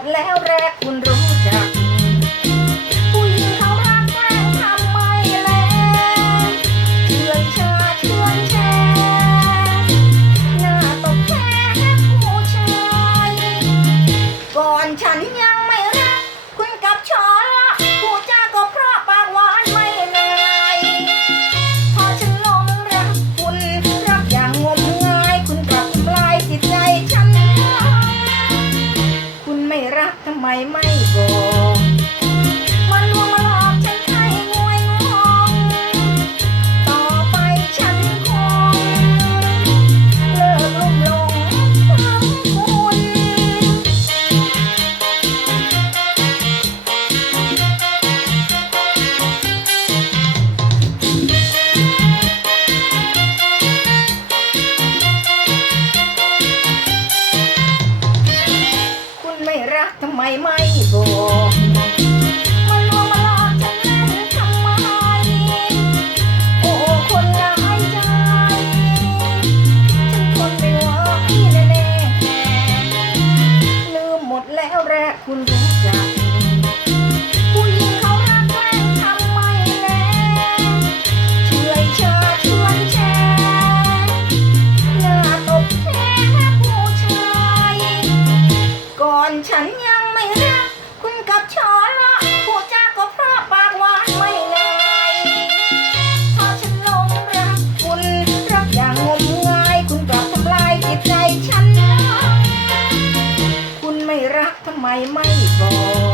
ดแล้วแรกคุณรู้จัก ผู้หญิเขารักแป้งทำไม่แลเชื่อนชาเชื่อนแชร์หน้าตกแค่ผู้ชาย ก่อนฉันยัง ทำไมไม่บอก รักทำไมไม่บอกมันลวงมาหลอกฉันนั้นทำไมโอ้คนร้ายใจ ฉันทนไม่ไหวแน่แน่ลืมหมดแล้วแรกคุณรู้ อนฉันยังไม่รักคุณกับชอละผู้จาก็เพราะปากหวานไม่นายพอฉันลงรักคุณรักอย่างงมงาย คุณกลับทำลายจิตใจฉัน คุณไม่รักทำไมไม่บอก